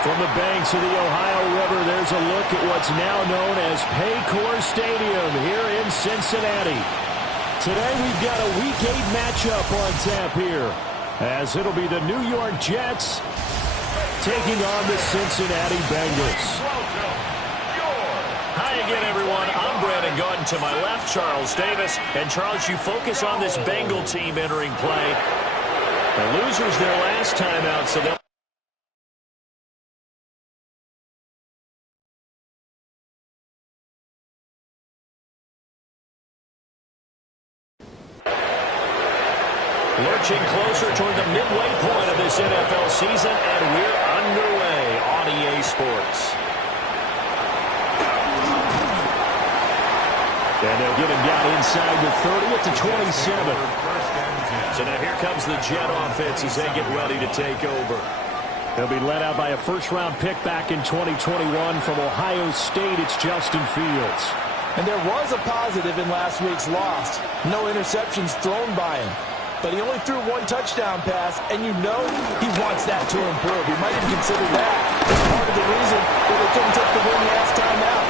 From the banks of the Ohio River, there's a look at what's now known as Paycor Stadium here in Cincinnati. Today we've got a Week 8 matchup on tap here, as it'll be the New York Jets taking on the Cincinnati Bengals. Hi again, everyone. I'm Brandon Gordon. To my left, Charles Davis. And, Charles, you focus on this Bengal team entering play. The losers their last time out, so they'll lurching closer toward the midway point of this NFL season, and we're underway on EA Sports. And they'll get him down inside the 30 at the 27. So now here comes the Jet offense as they get ready to take over. They'll be led out by a first-round pick back in 2021 from Ohio State. It's Justin Fields. And there was a positive in last week's loss. No interceptions thrown by him. But he only threw one touchdown pass, and you know he wants that to improve. He might even consider that as part of the reason that they couldn't take the win last time out.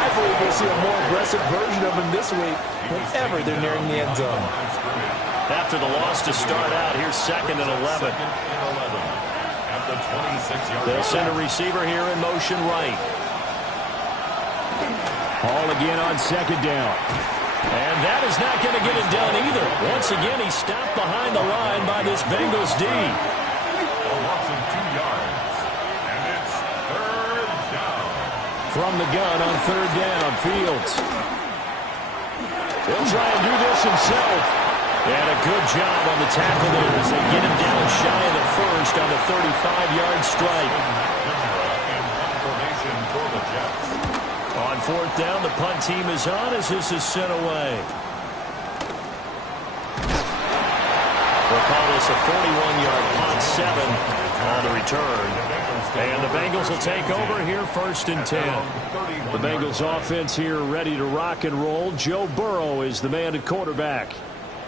I believe we'll see a more aggressive version of him this week whenever they're nearing the end zone. After the loss to start out, here's 2nd and 11. They'll send a receiver here in motion right. Hall again on 2nd down. And that is not going to get it done either. Once again, he's stopped behind the line by this Bengals D. A loss of 2 yards. And it's 3rd down. From the gun on 3rd down, Fields. He'll try and do this himself. And a good job on the tackle there as they get him down shy of the first on the 35-yard strike. Formation for the Jets. On 4th down, the punt team is on as this is sent away. We'll call this a 41-yard punt, 7 on the return. And the Bengals will take over here 1st and 10. The Bengals offense here ready to rock and roll. Joe Burrow is the man at quarterback.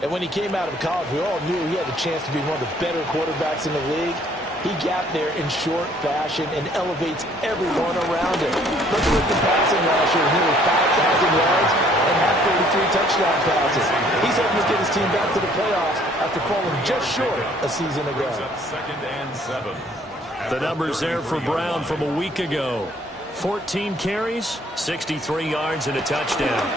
And when he came out of college, we all knew he had the chance to be one of the better quarterbacks in the league. He got there in short fashion and elevates everyone around him. Look at the passing last year, nearly 5,000 yards and had 33 touchdown passes. He's hoping to get his team back to the playoffs after falling just short a season ago. 2nd and 7. The numbers there for Brown from a week ago. 14 carries, 63 yards, and a touchdown.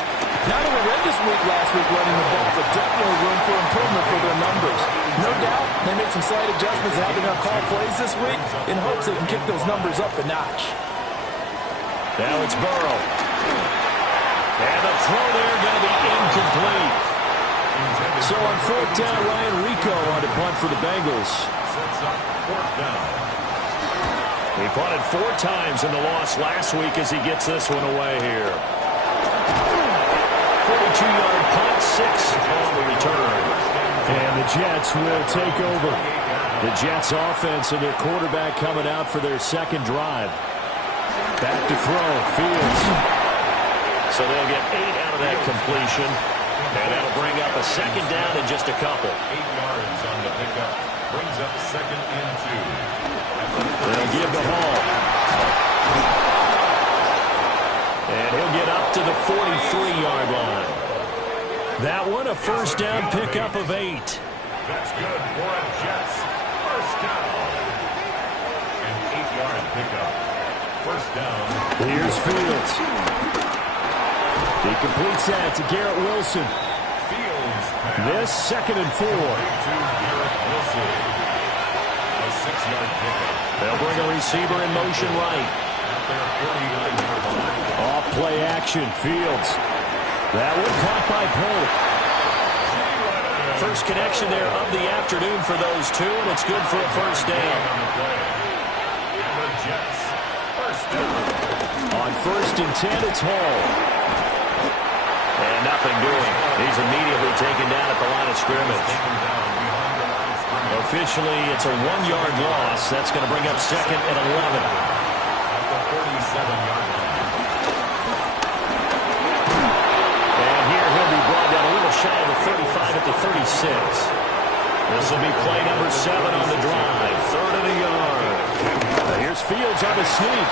Not a horrendous week last week running the ball, but definitely room for improvement for their numbers. No doubt they made some slight adjustments how they're going to call plays this week in hopes they can kick those numbers up a notch. Now it's Burrow. And the throw there going to be incomplete. So on 4th down, Ryan Rico on to punt for the Bengals. Sets up 4th down. He punted 4 times in the loss last week as he gets this one away here. 42-yard punt, 6 on the return. And the Jets will take over. The Jets offense and their quarterback coming out for their 2nd drive. Back to throw, Fields. So they'll get 8 out of that completion. And that'll bring up a 2nd down in just a couple. 8 yards on the pickup. Brings up 2nd and 2. They'll give the Hall. And he'll get up to the 43-yard line. That one, a 1st down pickup of 8. That's good for a Jets. 1st down. An 8-yard pickup. 1st down. Here's Fields. He completes that to Garrett Wilson. Fields pass. This 2nd and 4. To Garrett Wilson. A 6-yard pickup. They'll bring a receiver in motion right. At their 49-yard line. Off play action, Fields. That one caught by Pope. First connection there of the afternoon for those two, and it's good for a 1st down. And the Jets. 1st down. On 1st and 10, it's Hall. And nothing doing. He's immediately taken down at the line of scrimmage. Officially, it's a 1-yard loss. That's going to bring up 2nd and 11. At the 47-yard line. And here he'll be brought down a little shy of the 35 at the 36. This will be play number 7 on the drive. 3rd and a yard. Now here's Here's Fields on the sneak.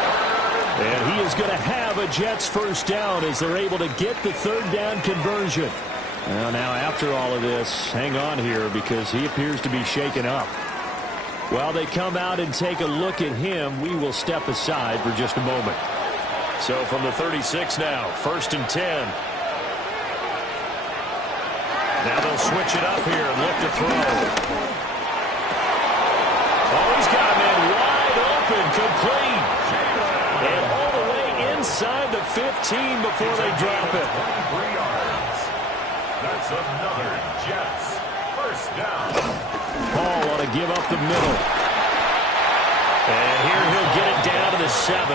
And he is going to have a Jets first down as they're able to get the third down conversion. Well, now after all of this, hang on here because he appears to be shaken up. While they come out and take a look at him, we will step aside for just a moment. So from the 36 now, 1st and 10. Now they'll switch it up here and look to throw. Oh, he's got a man wide open, complete. And all the way inside the 15 before they drop it. 3 yards. That's another Jets first down. Paul ought to give up the middle. And here he'll get it down to the 7.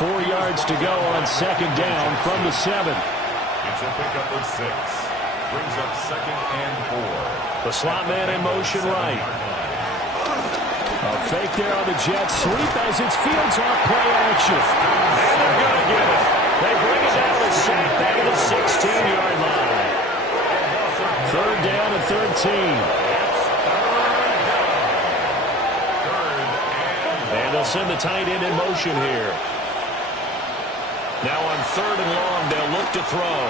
4 yards to go on 2nd down from the 7. It's a pickup of 6. Brings up 2nd and 4. The slot man in motion right. A fake there on the Jets. Sweep as it's Fields off play action. And they're going to get it. They bring it down to sack back at the 16-yard line. 3rd down and 13. And they'll send the tight end in motion here. Now on 3rd and long, they'll look to throw.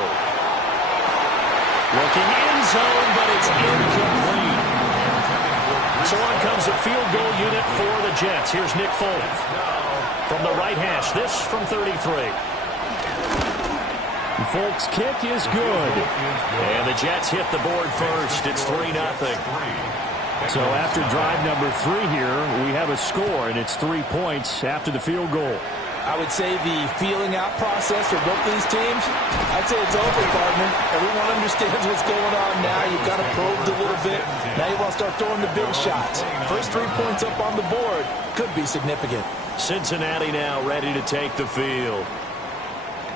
Looking in zone, but it's incomplete. So on comes the field goal unit for the Jets. Here's Nick Foles from the right hash. This from 33. Folks' kick is good. And the Jets hit the board first. It's 3-0. So after drive number 3 here, we have a score, and it's 3 points after the field goal. I would say the feeling out process for both these teams, I'd say it's over, partner. Everyone understands what's going on now. You've got to probe a little bit. Now you want to start throwing the big shots. First 3 points up on the board could be significant. Cincinnati now ready to take the field.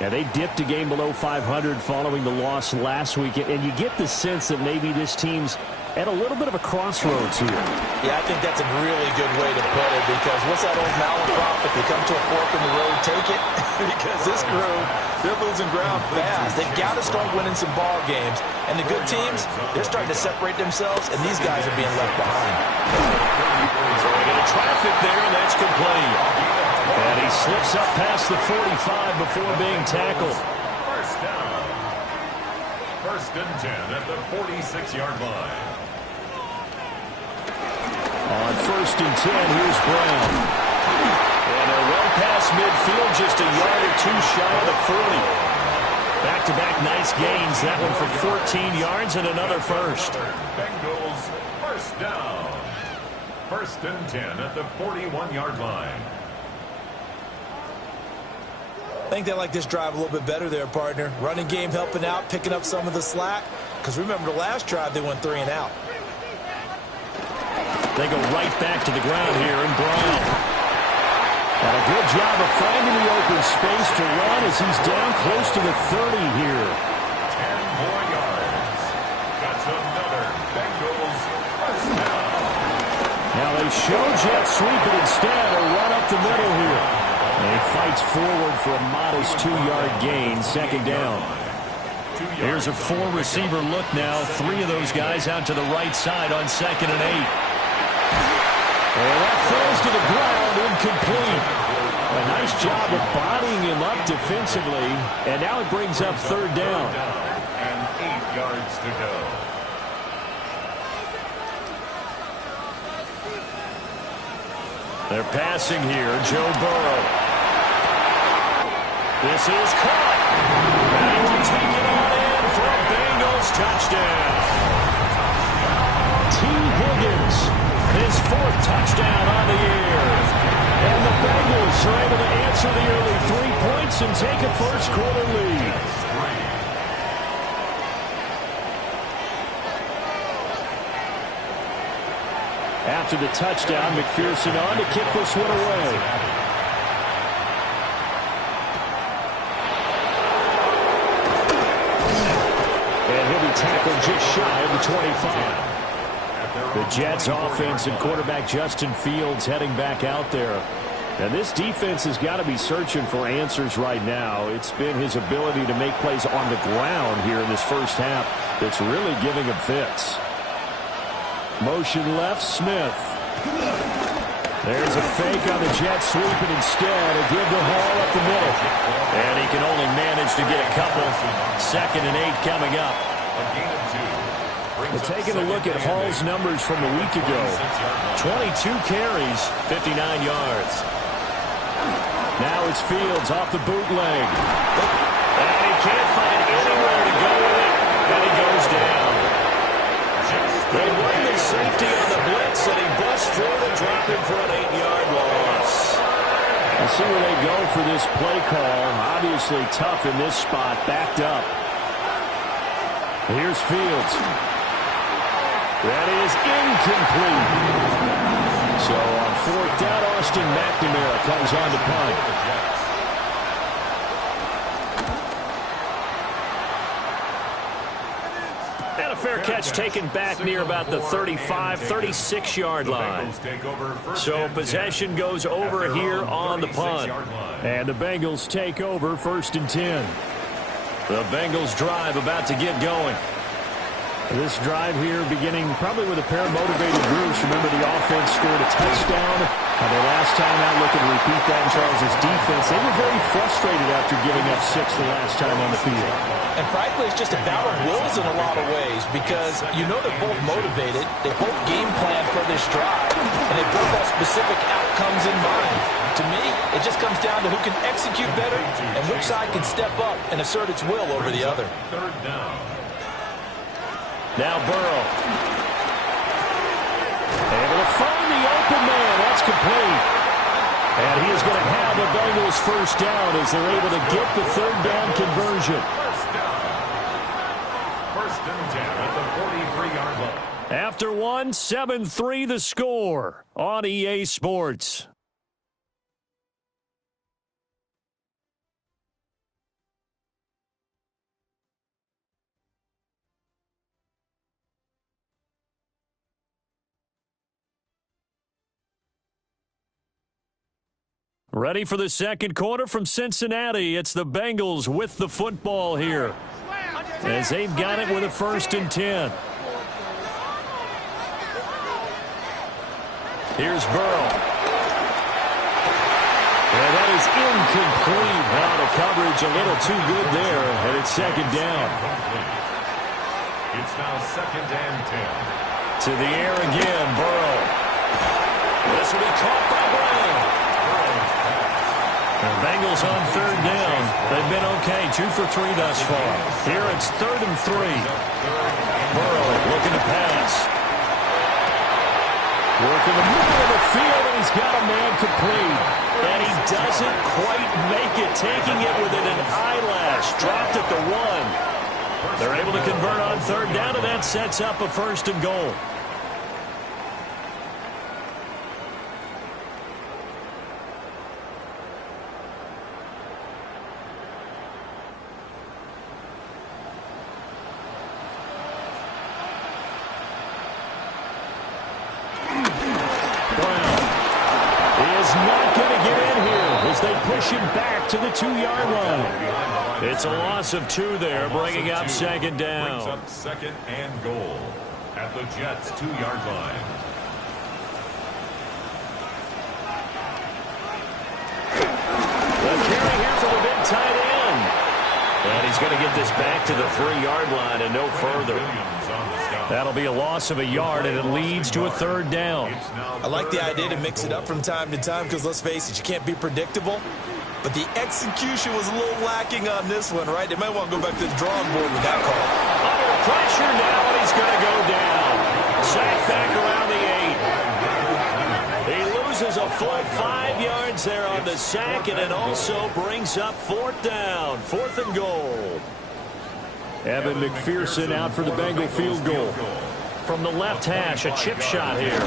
Yeah, they dipped a game below 500 following the loss last week, and you get the sense that maybe this team's at a little bit of a crossroads here. Yeah, I think that's a really good way to put it, because what's that old malaprop? If you come to a fork in the road, take it. Because this crew, they're losing ground fast. They've got to start winning some ball games. And the good teams, they're starting to separate themselves, and these guys are being left behind. Throwing into traffic there, and that's complete. And he slips up past the 45 before being tackled. First down. 1st and 10 at the 46-yard line. On 1st and 10, here's Brown. And they're well past midfield, just a yard or 2 shy of the 40. Back-to-back nice gains. That one for 14 yards and another first. Bengals first down. 1st and 10 at the 41-yard line. I think they like this drive a little bit better there, partner. Running game helping out, picking up some of the slack. Because remember, the last drive, they went 3 and out. They go right back to the ground here, and Brown. And a good job of finding the open space to run as he's down close to the 30 here. 10 more yards. That's another Bengals first down. Now they show jet sweep it instead, a run up the middle here. And he fights forward for a modest 2-yard gain, 2nd down. Here's a 4-receiver look now. 3 of those guys out to the right side on 2nd and 8. And that falls to the ground, incomplete. A nice job of bodying him up defensively. And now it brings up 3rd down. And 8 yards to go. They're passing here. Joe Burrow. This is caught. And he will take it on in for a Bengals touchdown. T. Higgins, his 4th touchdown on the year. And the Bengals are able to answer the early 3 points and take a first-quarter lead. After the touchdown, McPherson on to kick this one away. And he'll be tackled just shy of the 25. The Jets offense and quarterback Justin Fields heading back out there. And this defense has got to be searching for answers right now. It's been his ability to make plays on the ground here in this first half that's really giving him fits. Motion left, Smith. There's a fake on the jet sweep, and instead a give to Hall up the middle. And he can only manage to get a couple. 2nd and 8 coming up. Well, taking a look at Hall's numbers from a week ago. 22 carries, 59 yards. Now it's Fields off the bootleg. And he can't find anywhere to go with it. And he goes down. They won the safety on the blitz, and he busts through to drop him for an 8-yard loss. We'll see where they go for this play call. Obviously tough in this spot, backed up. Here's Fields. That is incomplete. So on 4th down, Austin McNamara comes on to punt. And a fair catch taken back near about the 35, 36-yard line. So possession goes over here on the punt. And the Bengals take over 1st and 10. The Bengals drive about to get going. This drive here beginning probably with a pair of motivated Bruce. Remember, the offense scored a touchdown. Their last time out, looking to repeat that in Charles' defense. They were very frustrated after giving up 6 the last time on the field. And frankly, it's just a battle of wills in a lot of ways because you know they're both motivated. They both game plan for this drive. And they both have specific outcomes in mind. To me, it just comes down to who can execute better and which side can step up and assert its will over the other. 3rd down. Now Burrow. Able to find the open man. That's complete. And he is going to have the Bengals 1st down as they're able to get the 3rd down conversion. 1st and 10 at the 43-yard line. After 1, 7-3 the score on EA Sports. Ready for the 2nd quarter from Cincinnati. It's the Bengals with the football here, as they've got it with a 1st and 10. Here's Burrow. And that is incomplete. Now the coverage a little too good there, and it's 2nd down. It's now 2nd and 10. To the air again, Burrow. This will be caught by Brown. The Bengals on 3rd down. They've been okay, 2 for 3 thus far. Here it's 3rd and 3. Burrow looking to pass. Working the middle of the field, and he's got a man complete. And he doesn't quite make it, taking it within an eyelash. Dropped at the 1. They're able to convert on 3rd down, and that sets up a 1st and goal. Push him back to the 2-yard line. It's a loss of 2 there, bringing up 2nd down. Brings up 2nd and goal at the Jets' 2-yard line. The carry here for the big tight end. And he's going to get this back to the 3-yard line and no further. That'll be a loss of a yard, and it leads to a 3rd down. I like the idea to mix it up from time to time because, let's face it, you can't be predictable. But the execution was a little lacking on this one, right? They might want to go back to the drawing board with that call. Under pressure now, and he's going to go down. Sacked back around the 8. He loses a full 5 yards there on the sack, and it also brings up 4th down. 4th and goal. Evan McPherson out for the Bengal field goal. From the left hash, a chip shot here.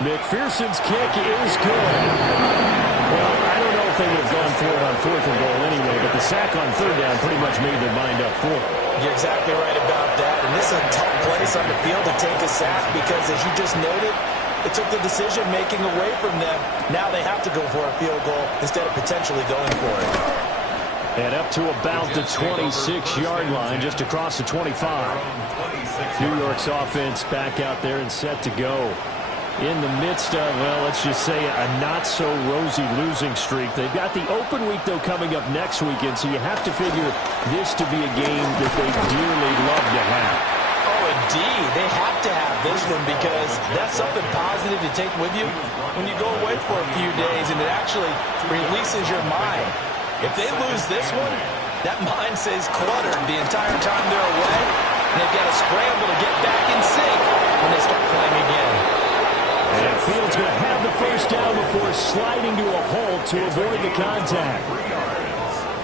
McPherson's kick is good. Well, I don't know if they would have gone for it on 4th and goal anyway, but the sack on 3rd down pretty much made their mind up for it. You're exactly right about that. And this is a tough place on the field to take a sack because, as you just noted, it took the decision-making away from them. Now they have to go for a field goal instead of potentially going for it. And up to about the 26-yard line, just across the 25. New York's offense back out there and set to go. in the midst of, well, let's just say a not-so-rosy losing streak. They've got the open week, though, coming up next weekend, so you have to figure this to be a game that they dearly love to have. Oh, indeed. They have to have this one because that's something positive to take with you when you go away for a few days, and it actually releases your mind. If they lose this one, that mind stays cluttered the entire time they're away, and they've got to scramble to get back in sync when they start playing again. And Fields going to have the first down before sliding to a hole to avoid the contact.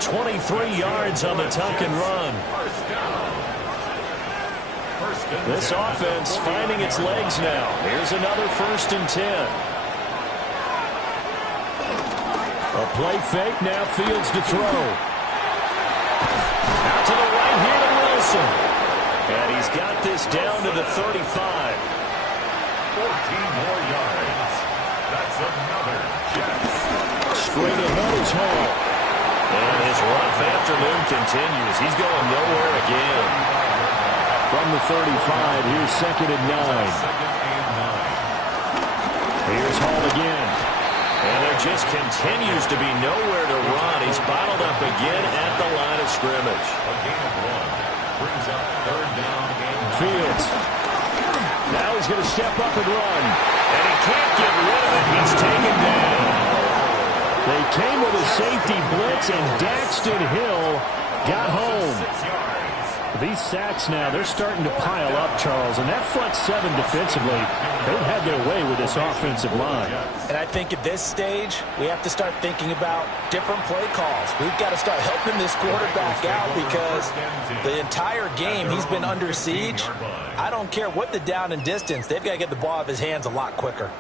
23 yards on the tuck and run. This offense finding its legs now. Here's another 1st and 10. A play fake, now Fields to throw. Out to the right here to Wilson. And he's got this down to the 35. 14 more yards. That's another Jets. Straight ahead is Hall. And his rough afternoon continues. He's going nowhere again. From the 35, here's 2nd and 9. Here's Hall again. And there just continues to be nowhere to run. He's bottled up again at the line of scrimmage. A gain of 1 brings up 3rd down and Fields. Now he's going to step up and run. And he can't get rid of it. He's taken down. They came with a safety blitz, and Daxton Hill got home. 6 yards. These sacks now, they're starting to pile up, Charles. And that front 7 defensively, they've had their way with this offensive line. And I think at this stage, we have to start thinking about different play calls. We've got to start helping this quarterback out because the entire game he's been under siege. I don't care what the down and distance. They've got to get the ball out of his hands a lot quicker.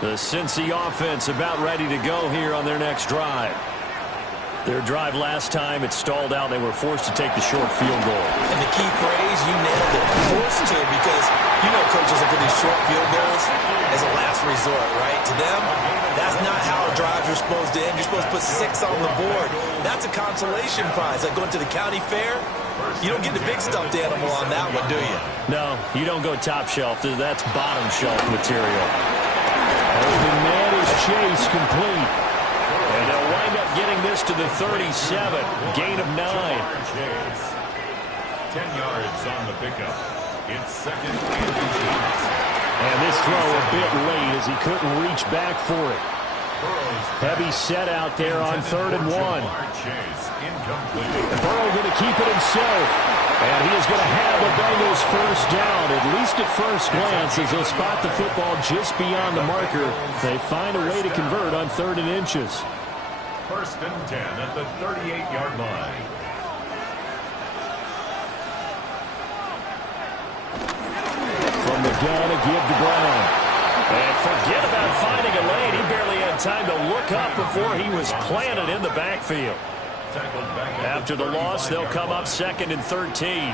The Cincy offense about ready to go here on their next drive. Their drive last time, it stalled out. They were forced to take the short field goal. And the key phrase, you nailed it. Forced to, because you know coaches look at these short field goals as a last resort, right? To them, that's not how drives are supposed to end. You're supposed to put 6 on the board. That's a consolation prize. Like going to the county fair, you don't get the big stuffed animal on that one, do you? No, you don't go top shelf. That's bottom shelf material. Open man is Chase, complete. And they'll wind up getting this to the 37. Gain of 9. 10 yards on the pickup. It's 2nd and 8. And this throw a bit late as he couldn't reach back for it. Heavy set out there on 3rd and 1. Burrow going to keep it himself. And he is going to have the Bengals first down, at least at first glance, as they'll spot the football just beyond the marker. They find a way to convert on 3rd and inches. 1st and 10 at the 38-yard line. From the gun, a give to Brown. And forget about finding a lane. He barely had time to look up before he was planted in the backfield. After the loss, they'll come up 2nd and 13.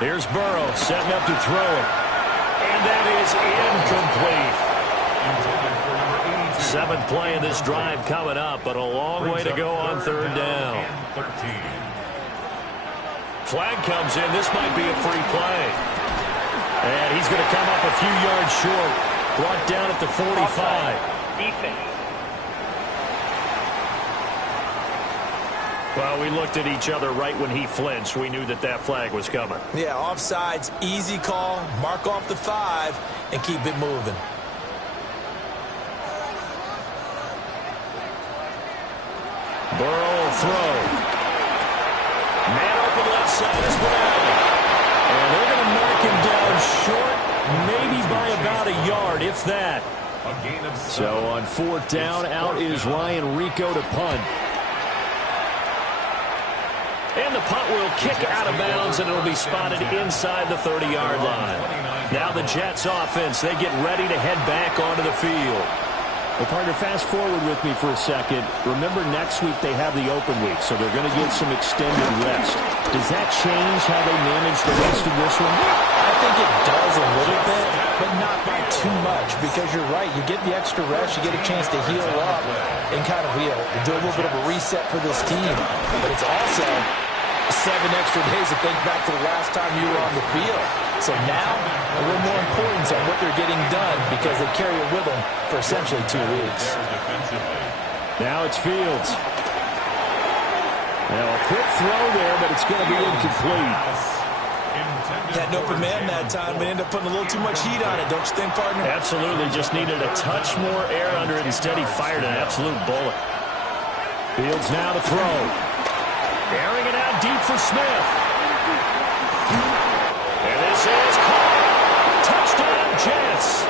Here's Burrow setting up to throw it. And that is incomplete. 7th play of this drive coming up, but a long way to go on 3rd down. Flag comes in. This might be a free play. And he's going to come up a few yards short. Brought down at the 45. Well, we looked at each other right when he flinched. We knew that that flag was coming. Yeah, offsides, easy call. Mark off the 5 and keep it moving. Burrow will throw. Man open left side is Brown. And they're going to mark him down short, maybe by about a yard, if that. So on 4th down, out is Ryan Rico to punt. And the punt will kick out of bounds, and it'll be spotted inside the 30-yard line. Now the Jets offense, they get ready to head back onto the field. Well, partner, fast forward with me for a second. Remember, next week they have the open week, so they're going to get some extended rest. Does that change how they manage the rest of this one? I think it does a little bit, but not by too much, because you're right. You get the extra rest, you get a chance to heal up and kind of do a little bit of a reset for this team. But it's also 7 extra days to think back to the last time you were on the field. So now, a little more importance on what they're getting done because they carry it with them for essentially 2 weeks. Now it's Fields. Now a quick throw there, but it's going to be incomplete. Had an open man that time, but ended up putting a little too much heat on it, don't you think, partner? Absolutely. Just needed a touch more air under it. Instead, he fired an absolute bullet. Fields now to throw. Airing it out deep for Smith. And this is caught. Touchdown, Jets.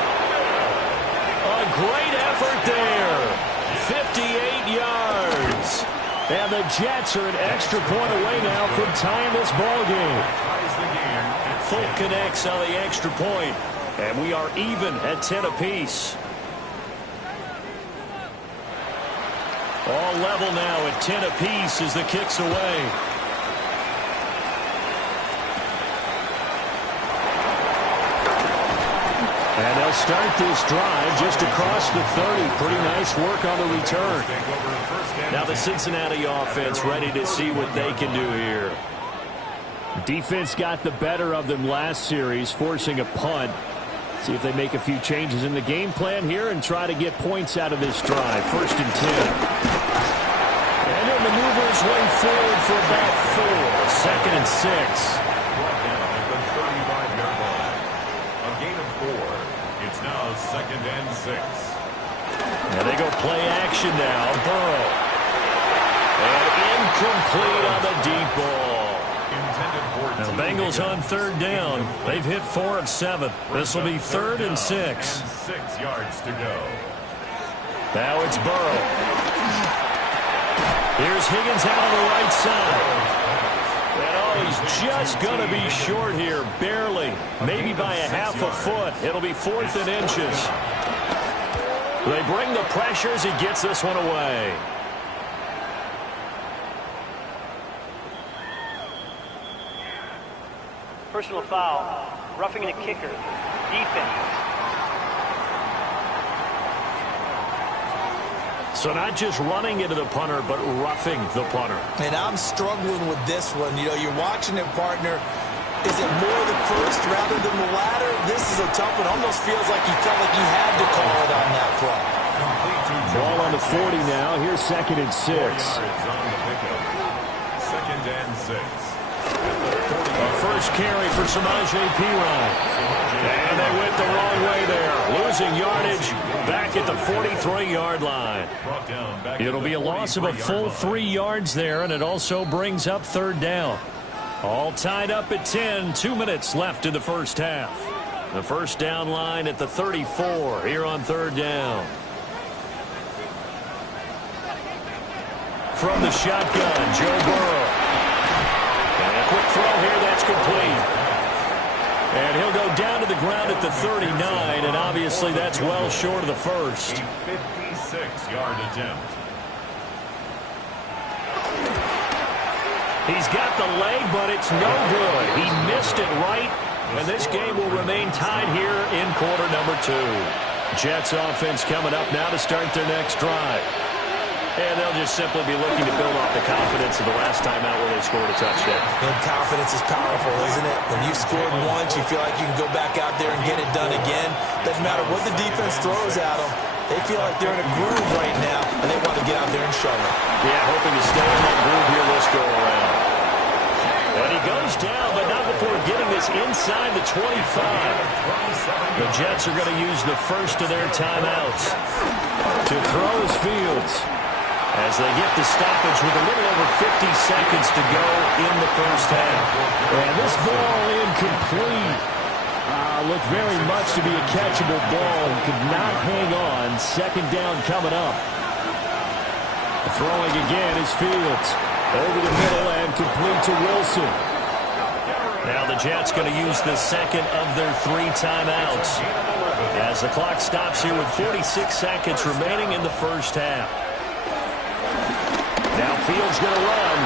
A great effort there. 58 yards. And the Jets are an extra point away now from tying this ball game. Fulton connects on the extra point. And we are even at 10 apiece. All level now at 10 apiece as the kick's away. And they'll start this drive just across the 30. Pretty nice work on the return. Now the Cincinnati offense ready to see what they can do here. Defense got the better of them last series, forcing a punt. See if they make a few changes in the game plan here and try to get points out of this drive. 1st and 10. And he'll maneuver his way forward for about 4. 2nd and 6. Now 2nd and 6. And they go play action now. Burrow. And incomplete on the deep ball. Now the Bengals on 3rd down. They've hit 4 of 7. This will be 3rd and 6. And 6 yards to go. Now it's Burrow. Here's Higgins out on the right side. And oh, he's just going to be short here, barely. Maybe by a half a foot. It'll be 4th and inches. They bring the pressure as he gets this one away. Personal foul, roughing the kicker, defense. So not just running into the punter, but roughing the punter. And I'm struggling with this one. You know, you're watching it, partner. Is it more the first rather than the latter? This is a tough one. Almost feels like he felt like he had to call it on that play. Ball on the 40 now. Here's 2nd and 6. 2nd and 6. First carry for Samaje Perine. And they went the wrong way there. Losing yardage back at the 43-yard line. It'll be a loss of a full 3 yards there, and it also brings up 3rd down. All tied up at 10. 2 minutes left in the first half. The first down line at the 34 here on 3rd down. From the shotgun, Joe Burrow. And a quick throw here, that's complete. And he'll go down to the ground at the 39, and obviously that's well short of the first. A 56-yard attempt. He's got the leg, but it's no good. He missed it right, and this game will remain tied here in quarter number 2. Jets offense coming up now to start their next drive. And they'll just simply be looking to build off the confidence of the last time out where they scored a touchdown. And confidence is powerful, isn't it? When you scored once, you feel like you can go back out there and get it done again. Doesn't matter what the defense throws at them. They feel like they're in a groove right now, and they want to get out there and show it. Yeah, hoping to stay in that groove here this go around. And he goes down, but not before getting this inside the 25. The Jets are going to use the first of their timeouts. To throw is Fields. As they get the stoppage with a little over 50 seconds to go in the first half. And this ball incomplete. Looked very much to be a catchable ball and could not hang on. 2nd down coming up. Throwing again is Fields. Over the middle and complete to Wilson. Now the Jets going to use the second of their 3 timeouts. As the clock stops here with 46 seconds remaining in the first half. Now Fields going to run.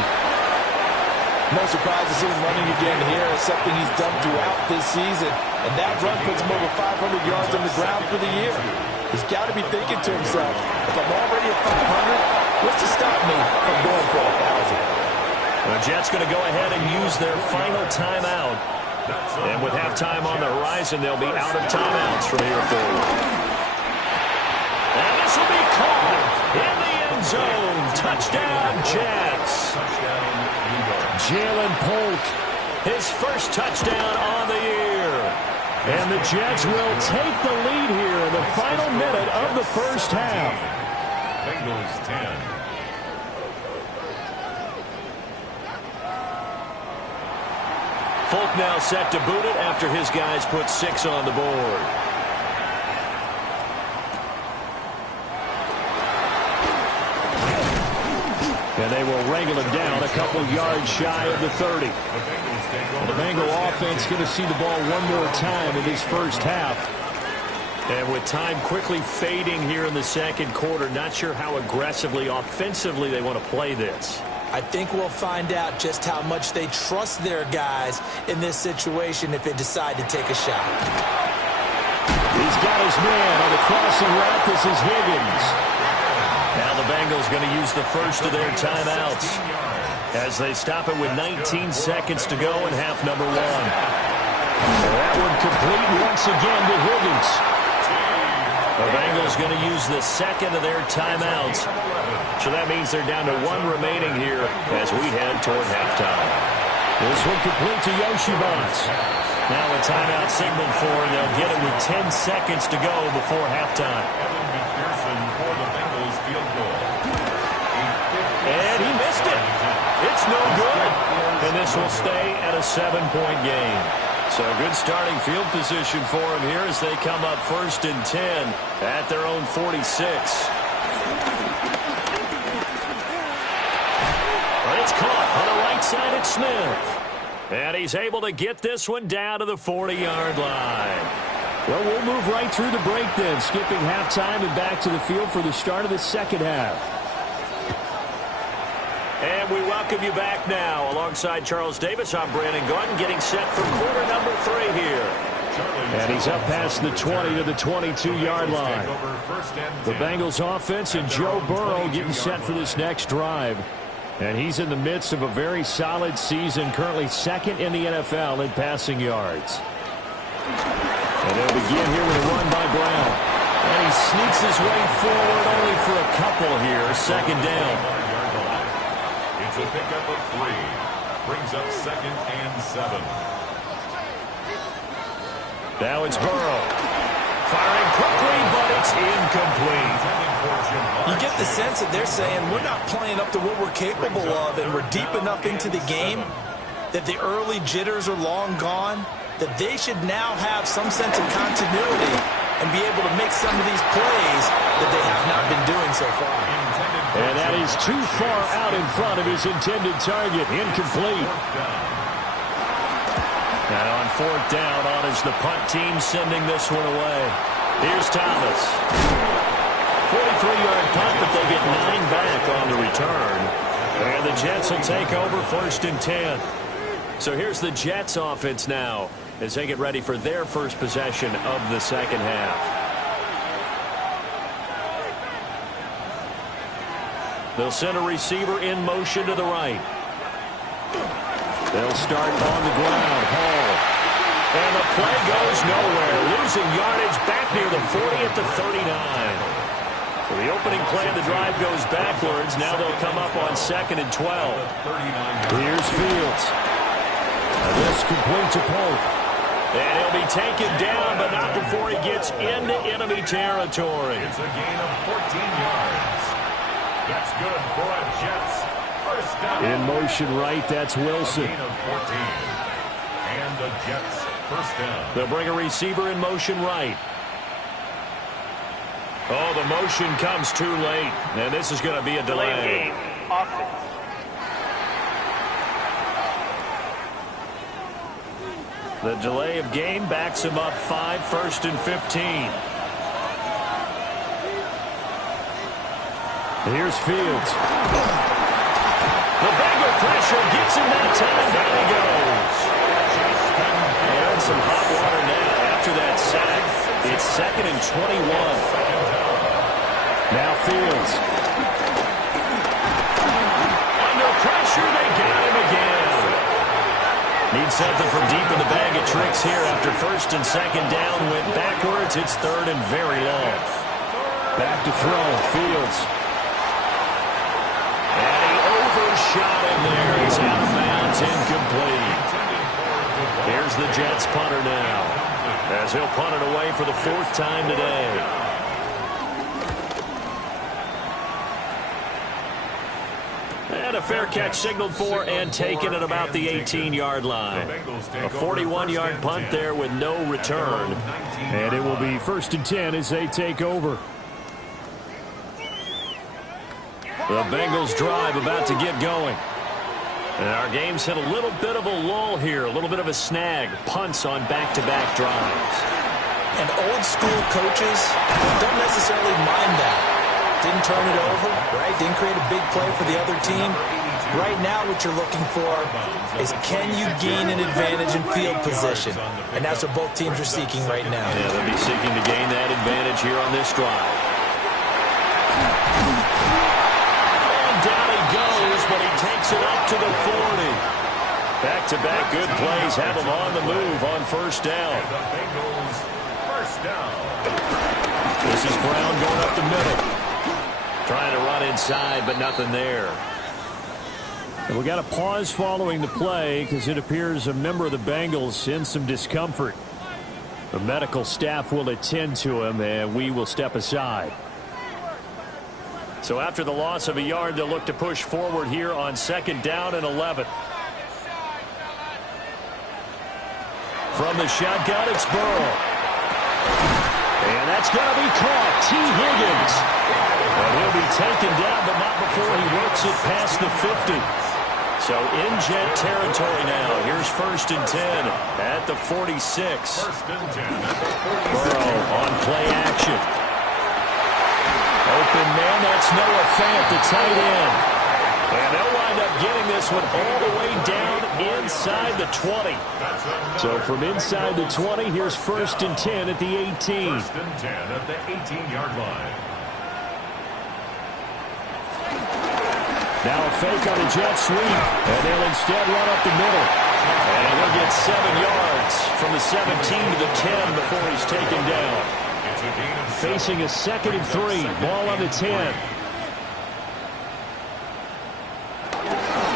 No surprise to see him running again here. It's something he's done throughout this season. And that run puts him over 500 yards on the ground for the year. He's got to be thinking to himself, if I'm already at 500, what's to stop me from going for 1,000? The Jets going to go ahead and use their final timeout. And with halftime on the horizon, they'll be out of timeouts from here forward. And this will be caught in the end zone. Touchdown, Jets. Jalen Polk, his first touchdown on the year. And the Jets will take the lead here in the final minute of the first half. Bengals 10. Folk now set to boot it after his guys put 6 on the board. And they will wrangle him down a couple yards shy of the 30. The Bengal offense going to see the ball one more time in this first half. And with time quickly fading here in the second quarter, not sure how aggressively, offensively they want to play this. I think we'll find out just how much they trust their guys in this situation if they decide to take a shot. He's got his man on the crossing route. This is Higgins. Now the Bengals going to use the first of their timeouts as they stop it with 19 seconds to go in half number 1. That one complete once again to Higgins. The Bengals going to use the second of their timeouts. So that means they're down to 1 remaining here as we head toward halftime. This one complete to Yoshivas. Now a timeout signaled for, and they'll get it with 10 seconds to go before halftime. And he missed it. It's no good. And this will stay at a 7-point game. So good starting field position for him here as they come up 1st and 10 at their own 46. But it's caught on the right side at Smith. And he's able to get this one down to the 40-yard line. Well, we'll move right through the break then, skipping halftime and back to the field for the start of the second half. And we welcome you back now. Alongside Charles Davis, I'm Brandon Gordon, getting set for quarter number 3 here. And he's up past the 20 to the 22-yard line. The Bengals offense and Joe Burrow getting set for this next drive. And he's in the midst of a very solid season, currently 2nd in the NFL in passing yards. And they'll begin here with a run by Brown. And he sneaks his way forward only for a couple here. 2nd down. It's a pickup of 3. Brings up 2nd and 7. Now it's Burrow. Firing quickly, but it's incomplete. You get the sense that they're saying we're not playing up to what we're capable of, and we're deep enough into the game that the early jitters are long gone, that they should now have some sense of continuity and be able to make some of these plays that they have not been doing so far. And that is too far out in front of his intended target. Incomplete. And on 4th down, on is the punt team sending this one away. Here's Thomas. 43-yard punt, but they get 9 back on the return. And the Jets will take over 1st and 10. So here's the Jets offense now as they get ready for their first possession of the second half. They'll send a receiver in motion to the right. They'll start on the ground. Hall. And the play goes nowhere. Losing yardage back near the 40 at the 39. So the opening play of the drive goes backwards. Now they'll come up on 2nd and 12. Here's Fields. And this complete to Polk. And he'll be taken down, but not before he gets into enemy territory. It's a gain of 14 yards. That's good for a Jets. First down. In motion right, that's Wilson. A gain of 14. And the Jets first down. They'll bring a receiver in motion right. Oh, the motion comes too late. And this is going to be a delay. Game. Offense. The delay of game backs him up 5, 1st and 15. Here's Fields. The Bengal pressure gets him that time. Down he goes. And some hot water now after that sack. It's 2nd and 21. Now Fields. Under pressure, they got him again. Need something from deep in the bag of tricks here after first and second down went backwards. It's third and very long. Back to throw. Fields. And he overshot him there. He's out of bounds, incomplete. Here's the Jets punter now, as he'll punt it away for the fourth time today. And a fair catch signaled for and taken at about the 18-yard line. A 41-yard punt there with no return. And it will be 1st and 10 as they take over. The Bengals drive about to get going. And our game's hit a little bit of a lull here, a little bit of a snag. Punts on back-to-back drives. And old-school coaches don't necessarily mind that. Didn't turn it over, right? Didn't create a big play for the other team. Right now what you're looking for is can you gain an advantage in field position? And that's what both teams are seeking right now. Yeah, they'll be seeking to gain that advantage here on this drive. And down he goes, but he takes it up to the 40. Back-to-back good plays have him on the move on first down. This is Brown going up the middle. Trying to run inside, but nothing there. And we got a pause following the play because it appears a member of the Bengals in some discomfort. The medical staff will attend to him, and we will step aside. So after the loss of a yard, they'll look to push forward here on 2nd down and 11. From the shotgun, it's Burrow. And that's going to be caught. T. Higgins. And he'll be taken down, but not before he works it past the 50. So in Jet territory now. Here's 1st and 10 at the 46. Burrow on play action. Open man, that's Noah Fant, the tight end. And they'll wind up getting this one all the way down inside the 20. So from inside the 20, here's 1st and 10 at the 18. 1st and 10 at the 18-yard line. Now a fake on a jet sweep, and they'll instead run up the middle. And he'll get 7 yards from the 17 to the 10 before he's taken down. Facing a 2nd and 3, ball on the 10.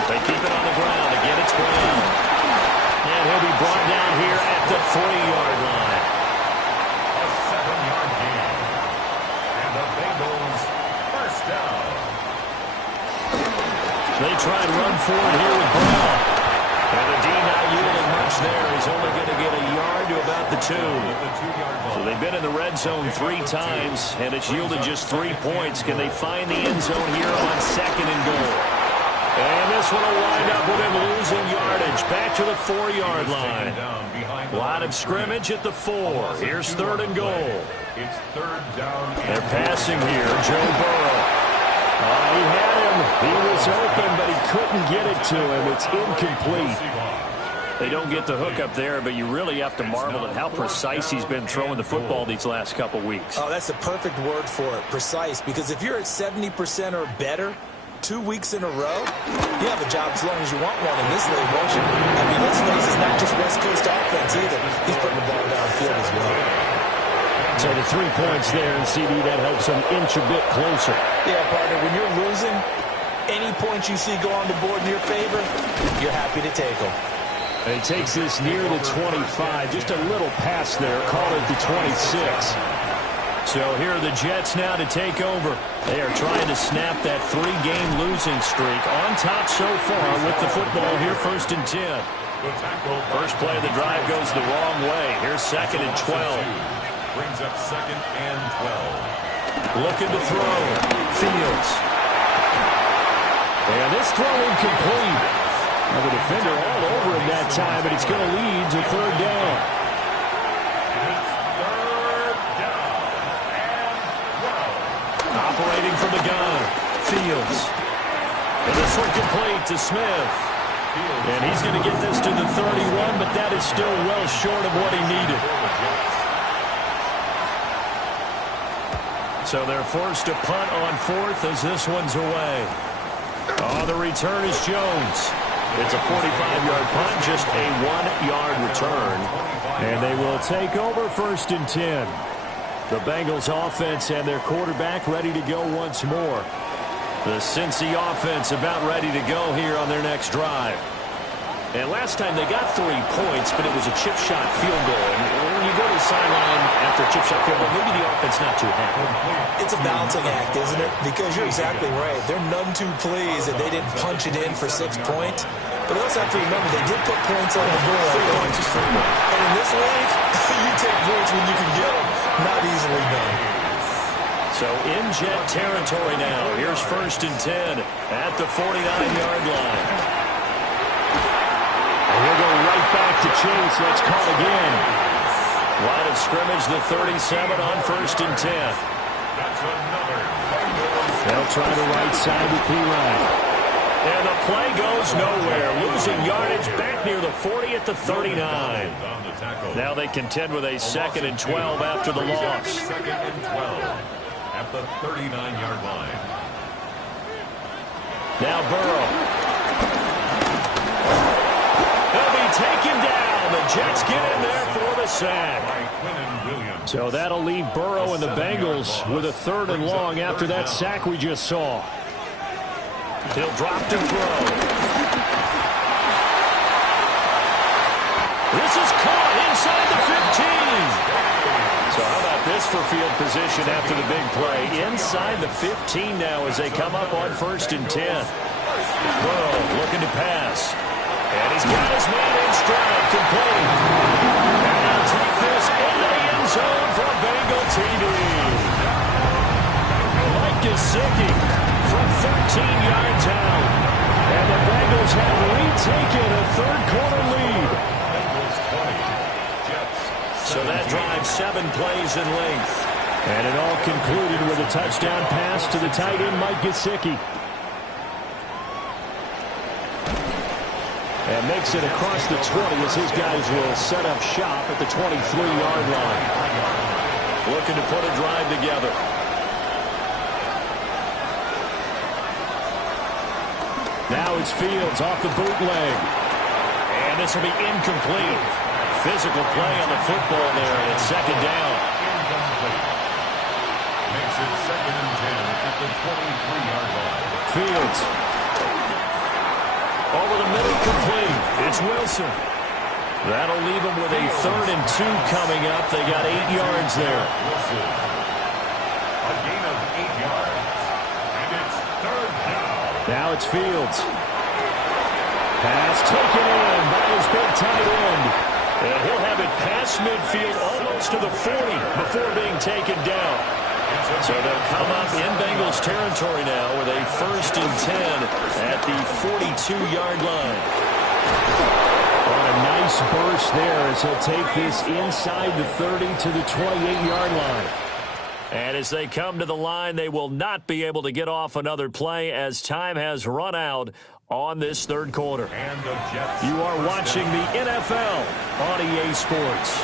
They keep it on the ground. Again, it's Brown. And he'll be brought down here at the 3-yard line. A 7-yard gain. And the Bengals first down. They try and run forward here with Brown. And the D not yielding much there. He's only going to get a yard to about the 2. So they've been in the red zone 3 times, and it's yielded just 3 points. Can they find the end zone here on 2nd and goal? And this one will wind up with him losing yardage. Back to the 4-yard line. Line of scrimmage at the 4. Here's 3rd and goal. It's 3rd down. They're passing here. Joe Burrow. He had him. He was open, but he couldn't get it to him. It's incomplete. They don't get the hook up there, but you really have to marvel at how precise he's been throwing the football these last couple weeks. Oh, that's the perfect word for it, precise. Because if you're at 70% or better 2 weeks in a row, you have a job as long as you want one in this league, won't you? I mean, let's face it, it's not just West Coast offense either. He's putting the ball downfield as well. So the 3 points there, and CD, that helps him inch a bit closer. Yeah, partner, when you're losing, any points you see go on the board in your favor, you're happy to take them. And he takes this near the 25. Just a little pass there. Call it the 26. So here are the Jets now to take over. They are trying to snap that 3-game losing streak. On top so far with the football here, 1st and 10. First play of the drive goes the wrong way. Here's 2nd and 12. Brings up 2nd and 12. Looking to throw. Fields. And this throw incomplete. Now the defender all over him that time, but it's going to lead to 3rd down. Operating from the gun. Fields. And this one complete to Smith. And he's going to get this to the 31, but that is still well short of what he needed. So they're forced to punt on 4th as this one's away. Oh, the return is Jones. It's a 45-yard punt, just a 1-yard return. And they will take over 1st and 10. The Bengals offense and their quarterback ready to go once more. The Cincy offense about ready to go here on their next drive. And last time they got 3 points, but it was a chip shot field goal. And when you go to the sideline after a chip shot field goal, maybe the offense not too happy. It's a balancing act, isn't it? Because you're exactly right. They're none too pleased that they didn't punch it in for 6 points. But you also have to remember they did put points on the board. And in this league, you take points when you can get them. Not easily done. So in Jet territory now. Here's 1st and 10 at the 49-yard line. And he'll go right back to Chase. That's caught again. Line of scrimmage, the 37 on 1st and 10. That's another. They'll try the right side with P-Ryan. And the play goes nowhere. Losing yardage back near the 40 at the 39. Now they contend with a 2nd and 12 after the loss. 2nd and 12 at the 39-yard line. Now Burrow. He'll be taken down. The Jets get in there for the sack. So that'll leave Burrow and the Bengals with a 3rd and long after that sack we just saw. He'll drop to throw. This is caught inside the 15. So how about this for field position after the big play? Inside the 15 now as they come up on 1st and 10. Burrow looking to pass. And he's got his man in stride, complete. And he'll take this into the end zone for Bengal TD. Mike Gesicki from 13 yards out. And the Bengals have retaken a 3rd-quarter lead. So that drives 7 plays in length. And it all concluded with a touchdown pass to the tight end, Mike Gesicki. And makes it across the 20 as his guys will set up shop at the 23-yard line. Looking to put a drive together. Now it's Fields off the bootleg. And this will be incomplete. Physical play on the football there, and it's 2nd down. Makes it 2nd and 10 at the 23-yard line. Fields. Over the middle, complete. It's Wilson. That'll leave them with a 3rd and 2 coming up. They got 8 yards there. Wilson. A gain of 8 yards. And it's 3rd down. Now it's Fields. Pass taken in by his big tight end. And he'll have it past midfield almost to the 40 before being taken down. So they'll come up in Bengals territory now with a 1st and 10 at the 42-yard line. On a nice burst there as he'll take this inside the 30 to the 28-yard line. And as they come to the line, they will not be able to get off another play as time has run out on this 3rd quarter. And the Jets. You are watching the NFL on EA Sports.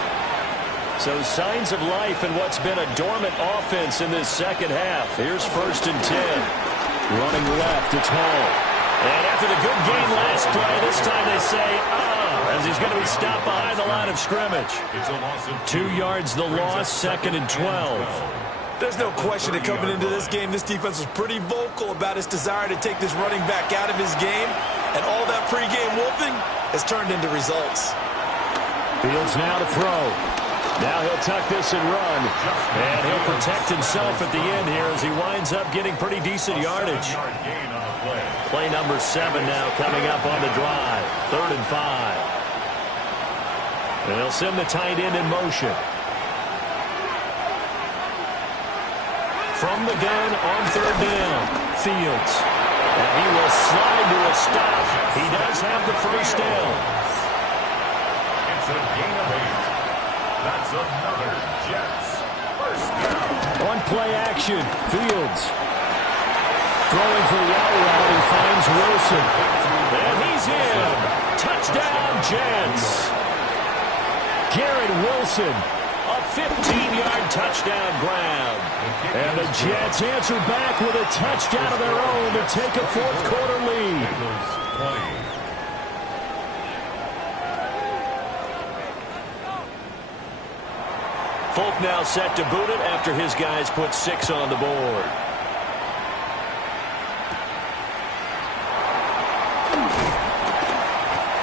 So signs of life in what's been a dormant offense in this 2nd half. Here's 1st and 10. Running left, it's Hall. And after the good game last play, this time they say, as he's going to be stopped behind the line of scrimmage. It's a loss of 2 yards the loss, 2nd and 12. There's no question that coming into this game, this defense was pretty vocal about its desire to take this running back out of his game. And all that pregame wolfing has turned into results. Fields now to throw. Now he'll tuck this and run. And he'll protect himself at the end here as he winds up getting pretty decent yardage. Play number 7 now coming up on the drive. 3rd and 5. And they'll send the tight end in motion. From the gun on 3rd down, Fields. And he will slide to a stop. He does have the 1st down. It's a gain of 8. That's another Jets 1st down. On play action, Fields. Throwing for the out route, he finds Wilson. And he's in. Touchdown, Jets. Garrett Wilson. A 15-yard touchdown grab. And the Jets answer back with a touchdown of their own to take a 4th quarter lead. Folk now set to boot it after his guys put 6 on the board.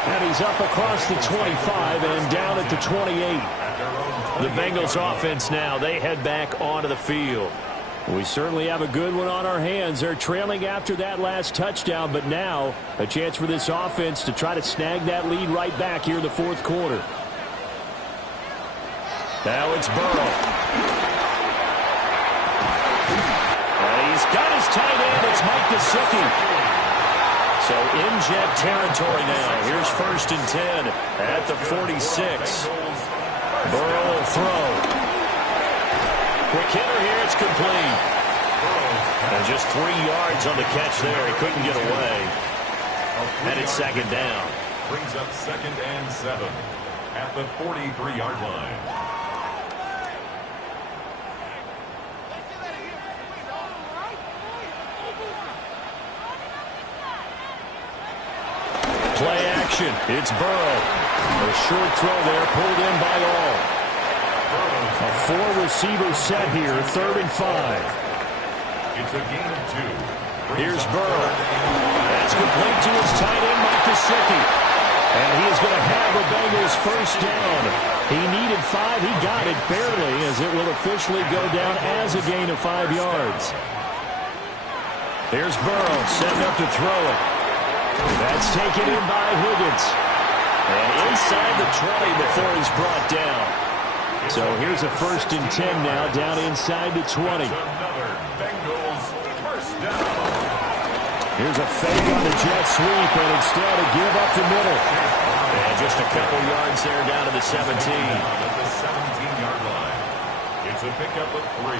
And he's up across the 25 and down at the 28. The Bengals offense now, they head back onto the field. We certainly have a good one on our hands. They're trailing after that last touchdown, but now a chance for this offense to try to snag that lead right back here in the fourth quarter. Now it's Burrow. And he's got his tight end. It's Mike Gesicki. So in jet territory now. Here's 1st and 10 at the 46. Burrow will throw. Quick hitter here. It's complete. And just 3 yards on the catch there. He couldn't get away. And it's 2nd down. Brings up 2nd and 7 at the 43-yard line. Play action. It's Burrow. A short throw there, pulled in by all. A 4-receiver set here, 3rd and 5. It's a gain of 2. Here's Burrow. That's complete to his tight end, Mike Gesicki. And he is going to have the Bengals 1st down. He needed 5. He got it barely, as it will officially go down as a gain of 5 yards. Here's Burrow, setting up to throw it. That's taken in by Higgins. And inside the 20 before he's brought down. So here's a 1st and 10 now, down inside the 20. Bengals 1st down. Here's a fake on the jet sweep, and instead a give up the middle. And just a couple yards there down to the 17. At the 17-yard line. It's a pickup of 3.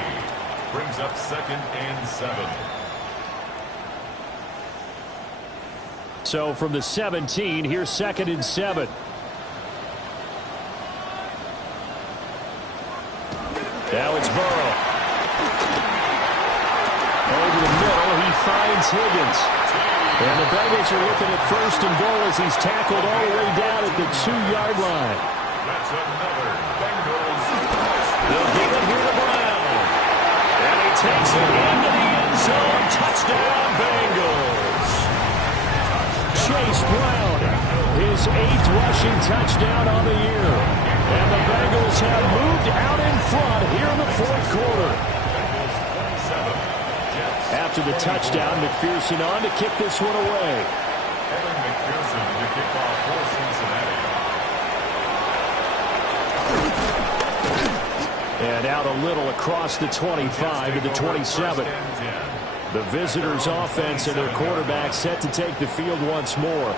Brings up 2nd and 7. So from the 17, here's 2nd and 7. Now it's Burrow. Over the middle, he finds Higgins. And the Bengals are looking at 1st and goal as he's tackled all the way down at the 2-yard line. That's another Bengals. They'll give it here to Brown. And he takes it into the end zone. Touchdown, Bengals. Chase Brown, his 8th rushing touchdown on the year. And the Bengals have moved out in front here in the 4th quarter. After the touchdown, McPherson on to kick this one away. Evan McPherson to kick off for Cincinnati. And out a little across the 25 to the 27. The visitors' offense and their quarterback set to take the field once more.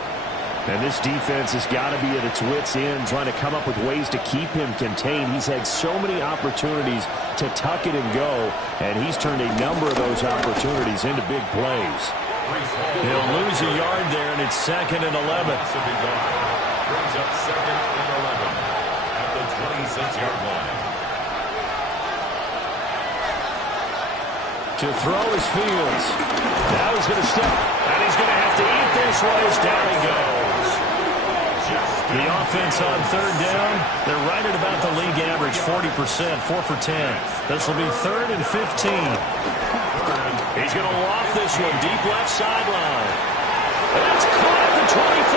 And this defense has got to be at its wits' end, trying to come up with ways to keep him contained. He's had so many opportunities to tuck it and go, and he's turned a number of those opportunities into big plays. He'll lose a yard there, and it's 2nd and 11. Brings up 2nd and 11 at the 26-yard line. To throw is Fields. Now he's going to step. And he's going to have to eat this one as down he goes. The offense on 3rd down, they're right at about the league average, 40%, 4 for 10. This will be 3rd and 15. He's going to loft this one deep left sideline. And it's caught at the 25.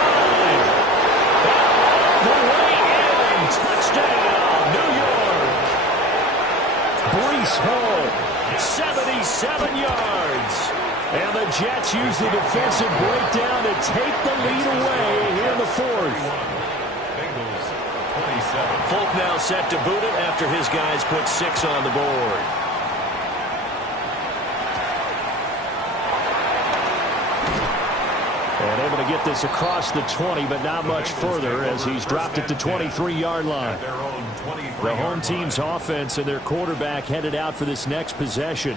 All the way in. Touchdown, New York. Breece Hall, 77 yards. and the Jets use the defensive breakdown to take the lead away here in the 4th. Bengals 27. Folk now set to boot it after his guys put 6 on the board. And able to get this across the 20, but not much further as he's dropped it to 23-yard line. The home team's offense and their quarterback headed out for this next possession.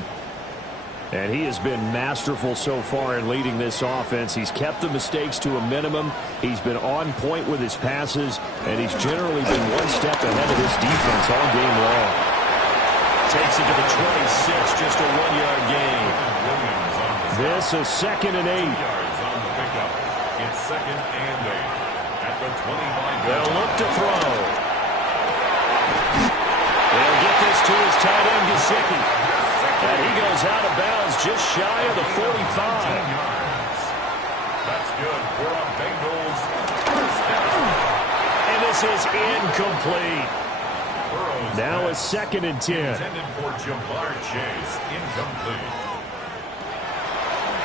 And he has been masterful so far in leading this offense. He's kept the mistakes to a minimum. He's been on point with his passes, and he's generally been one step ahead of this defense all game long. Takes it to the 26, just a 1-yard gain. This is 2nd and 8. It's 2nd and 8 at the 25. They'll look to throw. They'll get this to his tight end, Gesicki. And he goes out of bounds just shy of the 45. That's good for a Bengals first down. And this is incomplete. Now a 2nd and 10. Intended for Jamar Chase. Incomplete.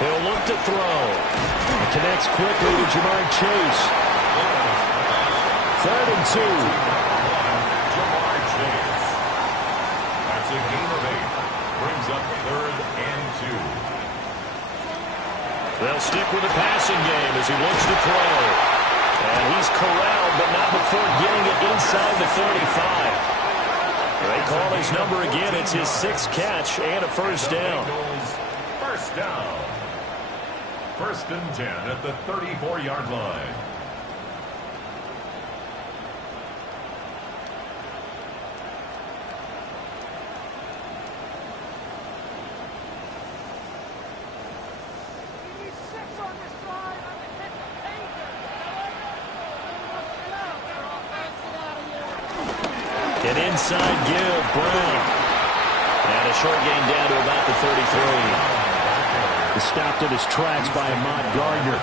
He'll look to throw. It connects quickly to Jamar Chase. 3rd and 2. Jamar Chase. That's a gain of 8. Brings up 3rd and 2. They'll stick with the passing game as he looks to throw. And he's corralled, but not before getting it inside the 35. They call his number again. It's his 6th catch and a first down. First down. 1st and 10 at the 34-yard line. An inside give, Brown. And a short gain down to about the 33. Stopped in his tracks by Ahmad Gardner.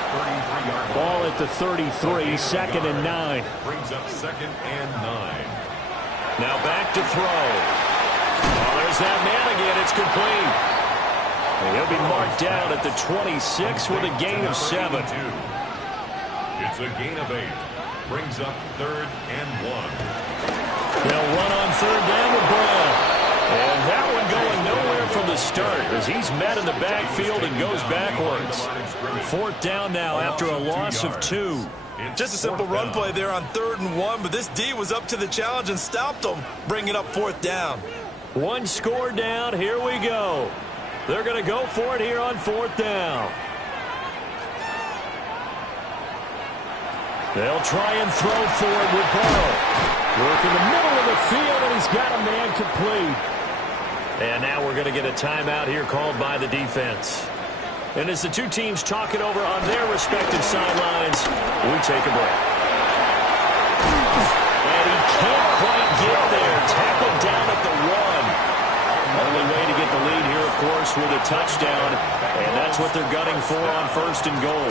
Ball at the 33, 2nd and 9. Brings up 2nd and 9. Now back to throw. Oh, there's that man again. It's complete. And he'll be marked down at the 26 with a gain of 7. It's a gain of 8. Brings up 3rd and 1. They'll run on 3rd down with Brown. And that one going nowhere from the start as he's met in the backfield and goes backwards. 4th down now after a loss of 2. Just a simple run play there on 3rd and 1, but this D was up to the challenge and stopped them, bringing up 4th down. 1 score down. Here we go. They're going to go for it here on 4th down. They'll try and throw for it with Burrow. Work in the middle of the field, and he's got a man complete. And now we're going to get a timeout here called by the defense. And as the two teams talk it over on their respective sidelines, we take a break. And he can't quite get there. Tackled down at the 1. Only way to get the lead here, of course, with a touchdown. And that's what they're gunning for on 1st and goal.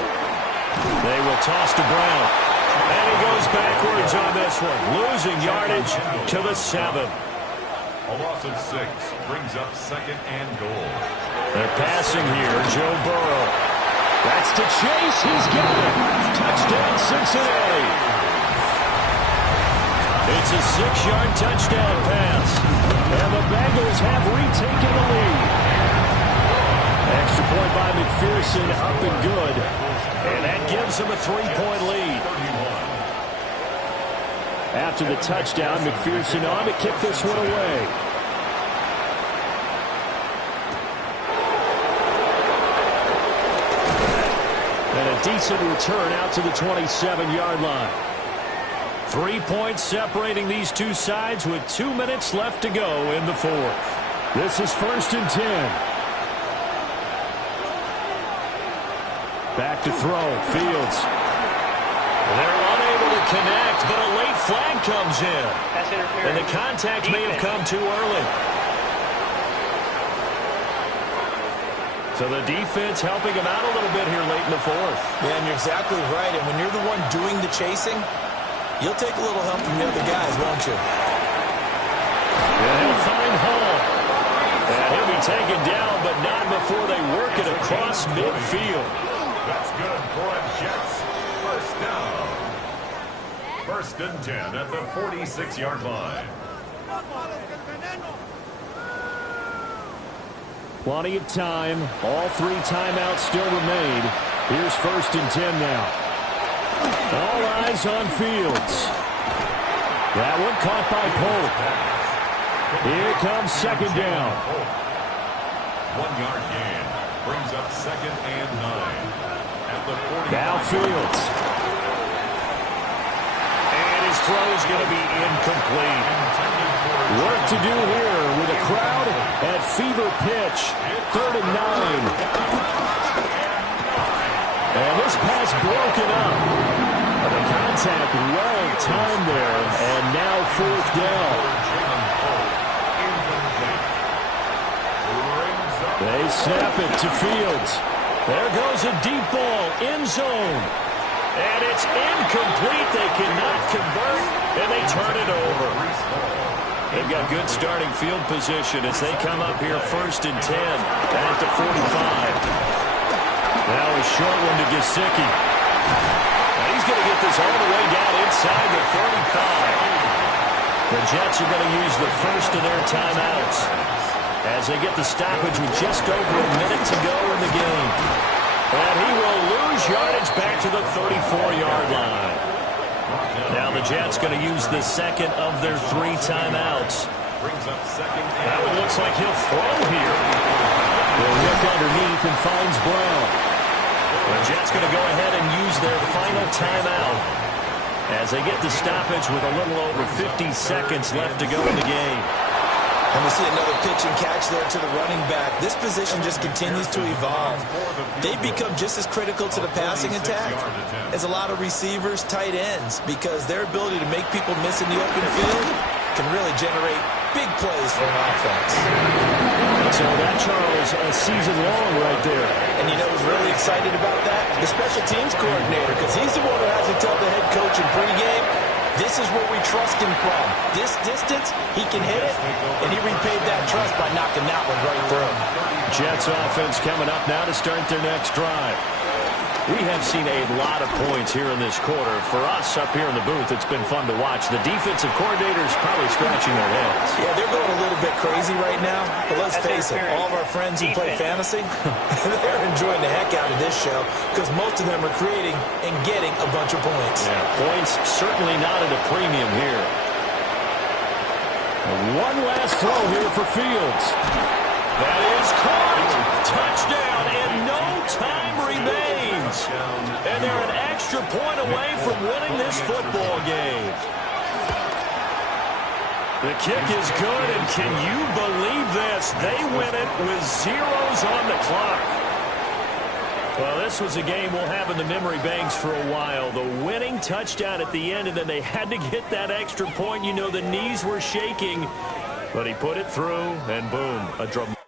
They will toss to Brown. And he goes backwards on this one. Losing yardage to the 7. A loss of 6 brings up 2nd and goal. They're passing here. Joe Burrow. That's to Chase. He's got it. Touchdown, Cincinnati. It's a 6-yard touchdown pass. And the Bengals have retaken the lead. Extra point by McPherson, up and good. And that gives him a 3-point lead. After the touchdown, McPherson on to kick this one away. And a decent return out to the 27-yard line. 3 points separating these two sides with 2 minutes left to go in the 4th. This is 1st and 10. Back to throw. Fields. They're unable to connect, but a late flag comes in. That's interference. And the contact may have come too early. So the defense helping him out a little bit here late in the 4th. Yeah, and you're exactly right. And when you're the one doing the chasing, you'll take a little help from the other guys, won't you? And he'll find Hall. And he'll be taken down, but not before they work it across midfield. That's good for a Jets first down. 1st and 10 at the 46-yard line. Plenty of time. All 3 timeouts still remain. Here's 1st and 10 now. All eyes on Fields. That one caught by Pope. Here comes 2nd down. 1-yard gain brings up 2nd and 9 at the 40. Now Fields. And his throw is going to be incomplete. Work to do here with a crowd at fever pitch. 3rd and 9. And this pass broken up. The contact well timed there. And now 4th down. He'll snap it to Fields. There goes a deep ball, end zone. And it's incomplete. They cannot convert, and they turn it over. They've got good starting field position as they come up here 1st and 10 at the 45. Now a short one to Gesicki. He's going to get this all the way down inside the 35. The Jets are going to use the first of their timeouts as they get the stoppage with just over a minute to go in the game. And he will lose yardage back to the 34-yard line. Now the Jets going to use the second of their 3 timeouts. Now it looks like he'll throw here. He'll look underneath and finds Brown. The Jets going to go ahead and use their final timeout as they get the stoppage with a little over 50 seconds left to go in the game. And we see another pitch and catch there to the running back. This position just continues to evolve. They've become just as critical to the passing attack as a lot of receivers, tight ends, because their ability to make people miss in the open field can really generate big plays for an offense. So that, Charles, a season long right there. And you know who's really excited about that? The special teams coordinator, because he's the one who has to tell the head coach in pregame, this is where we trust him from. This distance, he can hit it, and he repaid that trust by knocking that one right through. Jets offense coming up now to start their next drive. We have seen a lot of points here in this quarter. For us up here in the booth, it's been fun to watch. The defensive coordinators probably scratching their heads. Yeah, they're going a little bit crazy right now. But let's face it, all of our friends who play fantasy, they're enjoying the heck out of this show because most of them are creating and getting a bunch of points. Yeah, points certainly not at a premium here. One last throw here for Fields. That is caught. Touchdown, and no time remains. And they're an extra point away from winning this football game. The kick is good, and can you believe this? They win it with zeros on the clock. Well, this was a game we'll have in the memory banks for a while. The winning touchdown at the end, and then they had to get that extra point. You know, the knees were shaking, but he put it through, and boom, a dramatic